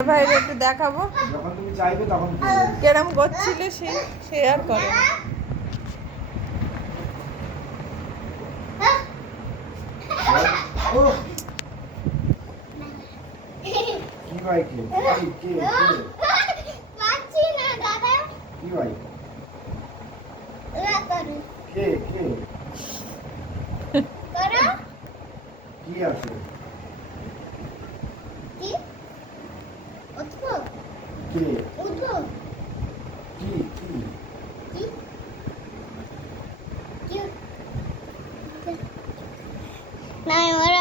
ভাইরে একটু দেখাবো যখন তুমি চাইবে তখন কেরম করছিলে সে শেয়ার করে কি ভাই কে কে পাচ্ছি না দাদা কি ভাই করো কে কে করো কি আছে কি উঠবো কে উঠবো কি কি কি কি না ওরা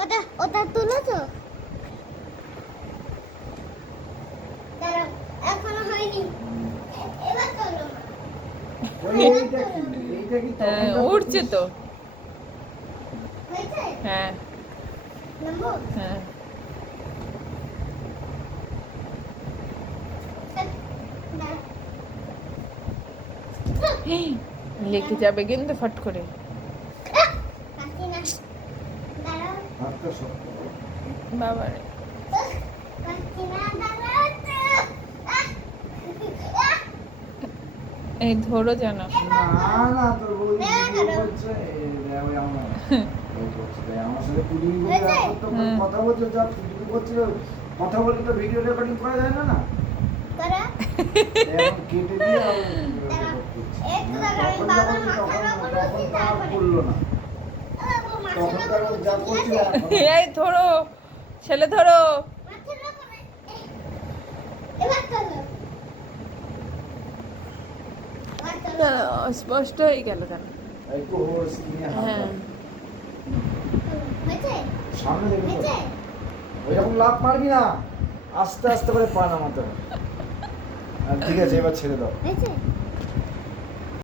ওটা ওটা তুলো তো দাঁড়াও এখনো হয়নি এবার তোলো এইটা কি উঠছে তো হয়েছে হ্যাঁ নামবো হ্যাঁ লেগে যাবে কিন্তু ফট করে পাচ্ছি না দাঁড়াও হাতটা শক্ত বাবারে পাচ্ছি না দাঁড়াও এই ধরো যেন না না তোর বউ বলছে ওই আমার আমার সাথে পুডিং কথা বলছে যা পুডিং করছিল কথা বলে তো ভিডিও রেকর্ডিং করা যায় না না করা এখন কেটে দিয়ে আর একটু দাঁড়াও আমি বাবার মাথার উপর উঠি তারপরে করলো না বাবা মাথার তখনকার উপর যা উঠি করছিল এই ধরো ছেলে ধরো মাথার উপরে এবার তোলো এবার তোলো স্পষ্ট হয়ে গেল কেন একটু ওর স্কিনে হাত হ্যাঁ দাও। হয়েছে সামনে দেখবি তো। হয়েছে ওইরকম লাভ মারবি না আস্তে আস্তে করে পা নামাতে হবে ঠিক আছে এবার ছেড়ে দাও হয়েছে